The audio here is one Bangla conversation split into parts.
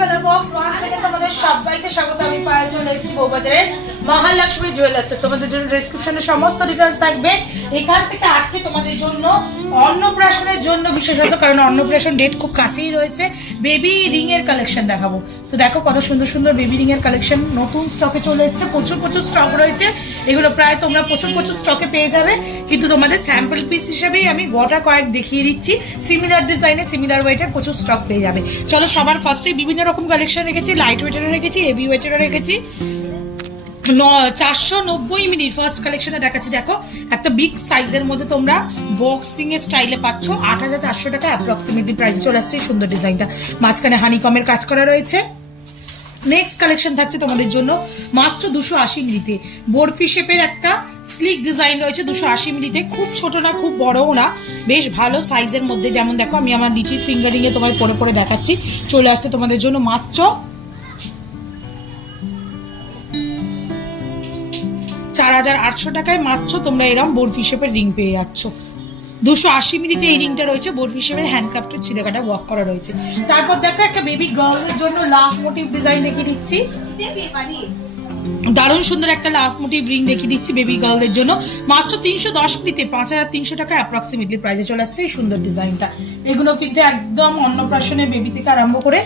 কালার বক্স ওয়ান সেকেন্ড তোমাদের সবাইকে স্বাগত। আমি পায়ে চলে এসেছি বউবাজারের মহালক্ষ্মী জুয়েলার্সে। তোমাদের জন্য ডেসক্রিপশনে সমস্ত ডিটেইলস থাকবে। এখান থেকে আজকে তোমাদের জন্য অন্নপ্রাশনের জন্য বিশেষত, কারণ অন্নপ্রাশন ডেট খুব কাছেই রয়েছে, বেবি রিং এর কালেকশন দেখাবো। তো দেখো কত সুন্দর সুন্দর বেবি রিং এর কালেকশন নতুন স্টকে চলে এসেছে। প্রচুর স্টক রয়েছে, এগুলো প্রায় তোমরা প্রচুর স্টকে পেয়ে যাবে। কিন্তু তোমাদের স্যাম্পল পিস হিসেবেই আমি গোটা কয়েক দেখিয়ে দিচ্ছি। সিমিলার ডিজাইনে সিমিলার ওয়েটের প্রচুর স্টক পেয়ে যাবে। চলো সবার ফার্স্টে বিভিন্ন রকম কালেকশন রেখেছি, লাইট ওয়েটেরও রেখেছি, হেভি ওয়েটেরও রেখেছি। 490 মিলি ফার্স্ট কালেকশনে দেখাচ্ছি। দেখো একটা বিগ সাইজের মধ্যে তোমরা বক্সিং এর স্টাইলে পাচ্ছ 8400 টাকা অ্যাপ্রক্সিমেটলি প্রাইসে চলে আসছে। এই সুন্দর ডিজাইনটা মাঝখানে হানিকমের কাজ করা রয়েছে। নেক্সট কালেকশন থাকছে তোমাদের জন্য মাত্র 280 মিলিতে বরফি শেপের একটা স্লিক ডিজাইন রয়েছে 280 মিলিতে। খুব ছোট না খুব বড়ও না, বেশ ভালো সাইজের মধ্যে। যেমন দেখো আমি আমার নিচের ফিঙ্গারিং এ তোমায় পরে দেখাচ্ছি। চলে আসছে তোমাদের জন্য মাত্র 4800 টাকায় মাত্র তোমরা এরকম বরফি শেপের রিং পেয়ে যাচ্ছ। 280 মিলিতে এই রিংটা রয়েছে, বরফি শেপের হ্যান্ডক্রাফটের ছিলেকাটা ওয়ার্ক করা রয়েছে। তারপর দেখো একটা বেবি গার্লের জন্য লাভ মোটিভ ডিজাইন দেখিয়ে দিচ্ছি। দারুণ সুন্দর একটা লাভ মোটিভ রিং দেখিয়ে দিচ্ছি বেবি গার্লদের জন্য মাত্র 310 মিলিতে 5300 টাকা অ্যাপ্রক্সিমেটলি প্রাইসে চলে আসছে এই সুন্দর ডিজাইনটা। এগুলো কিন্তু একদম অন্নপ্রাশনের বেবি থেকে আরম্ভ করে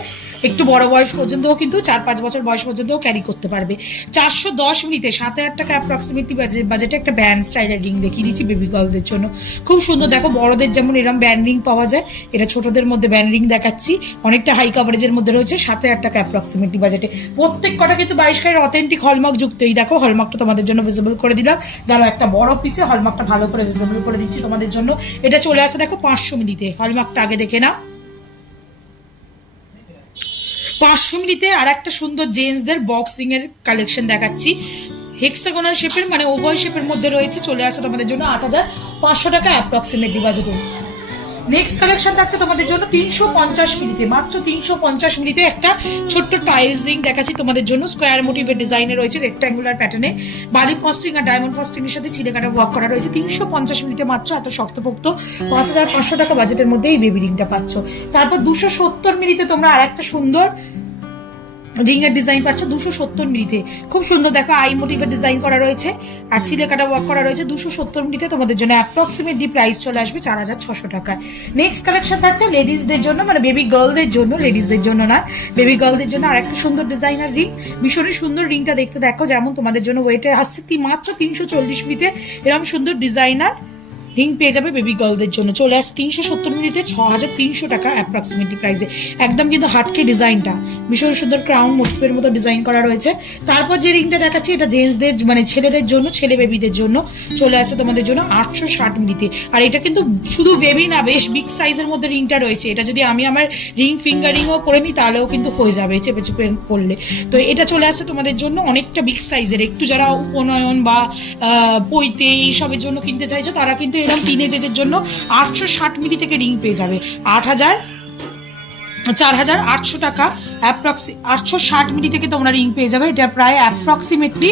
একটু বড় বয়স পর্যন্তও কিন্তু 4-5 বছর বয়স পর্যন্তও ক্যারি করতে পারবে। 410 মিলিতে 7000 টাকা অ্যাপ্রক্সিমেটলি বাজেটে একটা ব্যান্ড স্টাইলের রিং দেখিয়ে দিচ্ছি বেবি গার্লদের জন্য। খুব সুন্দর। দেখো বড়দের যেমন এরকম ব্যান্ড রিং পাওয়া যায়, এটা ছোটদের মধ্যে ব্যান্ড রিং দেখাচ্ছি। অনেকটা হাই কাভারেজের মধ্যে রয়েছে, 7000 টাকা অ্যাপ্রক্সিমেটলি বাজেটে। প্রত্যেক কটা কিন্তু 22 ক্যারেট অথেন্টিক হলমার্ক যুক্ত। এই দেখো হলমার্কটা তোমাদের জন্য ভিজিবল করে দিলাম। দাঁড়াও একটা বড় পিসে হলমার্কটা ভালো করে ভিজিবল করে দিচ্ছি তোমাদের জন্য। এটা চলে আসে দেখো 500 মিলিতে। হলমার্কটা আগে দেখে নাও। 500 মিলিতে আর একটা সুন্দর জেন্টসদের বক্সিং এর কালেকশন দেখাচ্ছি। হেক্সাগোনাল শেপের মানে ওভাল শেপের মধ্যে রয়েছে। চলে আসে তোমাদের জন্য 8500 টাকা অ্যাপ্রক্সিমেটলি বাজেটে। নেক্সট কালেকশন থাকছে তোমাদের জন্য 350 মিলিতে মাত্র 350 মিলিতে একটা ছোট্ট টাইলস রিং দেখাচ্ছি তোমাদের জন্য। স্কোয়ার মোটিভের ডিজাইনে রয়েছে, রেক্ট্যাঙ্গুলার প্যাটার্নে বালি ফস্টিং আর ডায়মন্ড ফস্টিং এর সাথে ছিলেকাটা ওয়ার্ক করা রয়েছে। 350 মিলিতে মাত্র এত শক্তপোক্ত 5500 টাকা বাজেটের মধ্যে এই বেবি রিংটা পাচ্ছ। তারপর 270 মিলিতে তোমরা আর একটা সুন্দর রিং এর ডিজাইন পাচ্ছ 270 মিলিতে। খুব সুন্দর। দেখো আই মোটিভের ডিজাইন করা রয়েছে আর ছিলেকাটা ওয়ার্ক করা রয়েছে। 270 মিলিতে তোমাদের জন্য অ্যাপ্রক্সিমেটলি প্রাইস চলে আসবে 4600 টাকায়। নেক্সট কালেকশন থাকছে লেডিসদের জন্য, মানে বেবি গার্লদের জন্য, লেডিসদের জন্য না, বেবি গার্লদের জন্য আর একটা সুন্দর ডিজাইনার রিং। ভীষণই সুন্দর রিংটা দেখতে। দেখো যেমন তোমাদের জন্য ওয়েটে আসছে মাত্র 340 মিলিতে এরকম সুন্দর ডিজাইনার রিং পেয়ে যাবে বেবি গার্লদের জন্য। চলে আসছে 370 মিলিতে 6300 টাকা অ্যাপ্রক্সিমেটলি প্রাইসে। একদম কিন্তু হাটকে ডিজাইনটা ভীষণ সুন্দর ক্রাউন মোটিভের মতো ডিজাইন করা রয়েছে। তারপর যে রিংটা দেখাচ্ছি এটা জেন্টসদের মানে ছেলেদের জন্য, ছেলে বেবিদের জন্য। চলে আসছে তোমাদের জন্য 860 মিলিতে। আর এটা কিন্তু শুধু বেবি না, বেশ বিগ সাইজের মধ্যে রিংটা রয়েছে। এটা যদি আমি আমার রিং ফিঙ্গারিংও পরে নিই তাহলেও কিন্তু হয়ে যাবে চেপে পড়লে। তো এটা চলে আসছে তোমাদের জন্য অনেকটা বিগ সাইজের। একটু যারা উপনয়ন বা পৈতে এইসবের জন্য কিনতে চাইছো তারা কিন্তু এরকম টিনেজের জন্য 860 মিলি থেকে রিং পেয়ে যাবে 4800 টাকা 860 মিলি থেকে তোমরা রিং পেয়ে যাবে। এটা প্রায় অ্যাপ্রক্সিমেটলি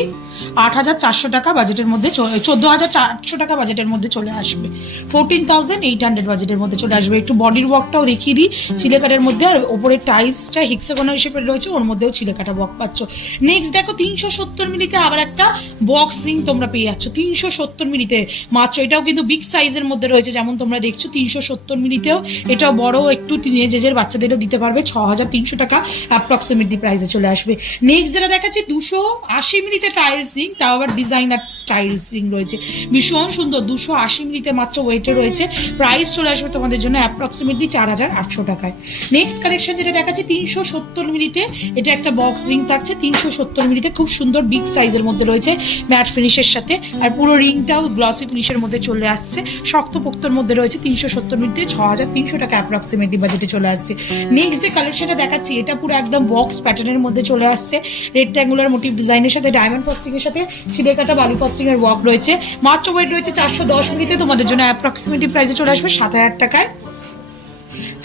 8400 টাকা বাজেটের মধ্যে 14400 টাকা বাজেটের মধ্যে চলে আসবে। 14800 বাজেটের মধ্যে চলে আসবে। একটু বডির ওয়ার্কটাও দেখিয়ে দিই ছিলেকাটার মধ্যে। আর ওপরে টাইলসটা হেক্সাগোনাল শেপের রয়েছে, ওর মধ্যেও ছিলেকাটা ওয়ার্ক পাচ্ছ। নেক্সট দেখো 370 মিলিতে আবার একটা বক্স রিং তোমরা পেয়ে যাচ্ছ 370 মিলিতে মাত্র। এটাও কিন্তু বিগ সাইজের মধ্যে রয়েছে যেমন তোমরা দেখছো 370 মিলিতেও। এটাও বড় একটু টিনেজের বাচ্চাদেরও দিতে পারবে। 6300 টাকা অ্যাপ্রক্সিমেটলি প্রাইসে চলে আসবে। নেক্সট যেটা দেখাচ্ছি 280 মিলিতে টাইলস রিং, তাও আবার ডিজাইনার স্টাইলস রিং রয়েছে ভীষণ সুন্দর। 280 মিলিতে মাত্র ওয়েটে রয়েছে। প্রাইস চলে আসবে তোমাদের জন্য অ্যাপ্রক্সিমেটলি 4800 টাকায়। নেক্সট কালেকশন যেটা দেখাচ্ছি 370 মিলিতে, এটা একটা বক্স রিং থাকছে 370 মিলিতে। খুব সুন্দর বিগ সাইজের মধ্যে রয়েছে ম্যাট ফিনিশের সাথে। আর পুরো রিংটাও গ্লসি ফিনিশের মধ্যে চলে আসছে, শক্তপোক্তর মধ্যে রয়েছে। 370 মিলিতে 6300 টাকা অ্যাপ্রক্সিমেটলি বাজেটে চলে আসছে। নেক্সট যে কালেকশনটা দেখাচ্ছি এটা পুরো একদম বক্স প্যাটার্নের মধ্যে চলে আসছে। রেক্ট্যাঙ্গুলার মোটিভ ডিজাইনের সাথে ডায়মন্ড ফস্টিং এর সাথে ছিলেকাটা বালি ফস্টিং এর ওয়ার্ক রয়েছে। মাত্র ওয়েট রয়েছে 410 মিলিতে তোমাদের জন্য অ্যাপ্রক্সিমেটলি প্রাইসে চলে আসবে 7000 টাকায়।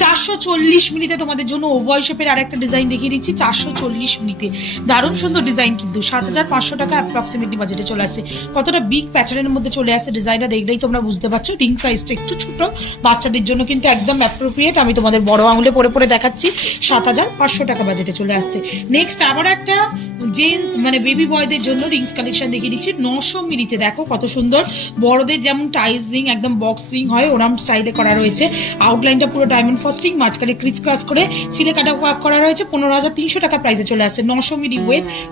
440 মিনিটে তোমাদের জন্য ওভাল শেপের আর একটা ডিজাইন দেখিয়ে দিচ্ছি। 440 মিনিটে দারুণ সুন্দর ডিজাইন, কিন্তু 7500 টাকা অ্যাপ্রক্সিমেটলি বাজেটে চলে আসছে। কতটা বিগ প্যাটার্নের মধ্যে চলে আসছে, ডিজাইনটা দেখলেই তোমরা বুঝতে পারছো। রিং সাইজটা একটু ছোট, বাচ্চাদের জন্য কিন্তু একদম অ্যাপ্রোপ্রিয়েট। আমি তোমাদের বড় আঙুলে পরে পরে দেখাচ্ছি। 7500 টাকা বাজেটে চলে আসছে। নেক্সট আবার একটা জেন্টস মানে বেবি বয়দের জন্য রিংস কালেকশন দেখিয়ে দিচ্ছি 900 মিলিতে। দেখো কত সুন্দর, বড়দের যেমন টাইস রিং একদম বক্স রিং হয় ওরম স্টাইলে করা রয়েছে। আউটলাইনটা পুরো ডায়মন্ড ফস্টিং, মাঝখানে ক্রিস ক্রাস করে ছিলে কাটা ওয়ার্ক করা রয়েছে। 15300 টাকা প্রাইসে চলে আসছে। 900 মিলি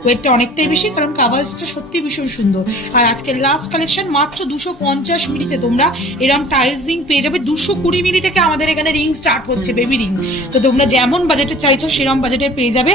ওয়েটটা অনেকটাই বেশি, কারণ কাভার্সটা সত্যি ভীষণ সুন্দর। আর আজকের লাস্ট কালেকশন মাত্র 250 মিলিতে তোমরা এরম টাইস রিং পেয়ে যাবে। 220 মিলি থেকে আমাদের এখানে রিং স্টার্ট হচ্ছে, বেবি রিং। তো তোমরা যেমন বাজেটে চাইছো সেরকম বাজেটের পেয়ে যাবে।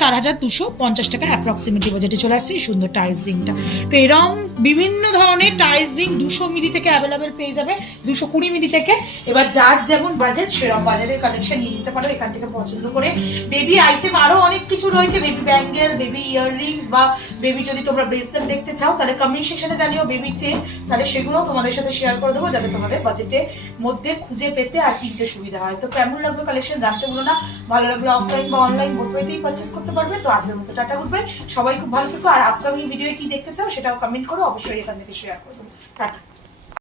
4250 টাকা অ্যাপ্রক্সিমেটলি বাজেটে চলে আসছে এই সুন্দর টাইস রিংটা। তো এরম বিভিন্ন ধরনের টাইস রিং 200 মিলি থেকে অ্যাভেলেবেল পেয়ে যাবে, 220 মিলি থেকে। এবার যার যেমন বাজেট সেরকম বাজেটের কালেকশন নিয়ে নিতে পারো এখান থেকে পছন্দ করে। বেবি আইটেম আরো অনেক কিছু রয়েছে, বেবি ব্যাঙ্গেল, বেবি ইয়াররিংস বা বেবি যদি তোমরা ব্রেসলেট দেখতে চাও তাহলে কমেন্ট সেকশনে জানিও। বেবি চেন, তাহলে সেগুলো তোমাদের সাথে শেয়ার করে দেবো যাতে তোমাদের বাজেটের মধ্যে খুঁজে পেতে আর কিনতে সুবিধা হয়। তো কেমন লাগলো কালেকশন জানতে ভুলো না। ভালো লাগলো অফলাইন বা অনলাইন বোথ ওয়েতেই পারচেস করতে পারবে। তো আজকের মতো টাটা, গুড বাই, সবাই খুব ভালো থেকো। আর আপকামিং ভিডিও কি দেখতে চাও সেটাও কমেন্ট করো, অবশ্যই এখান থেকে শেয়ার করে দেবো। টাটা।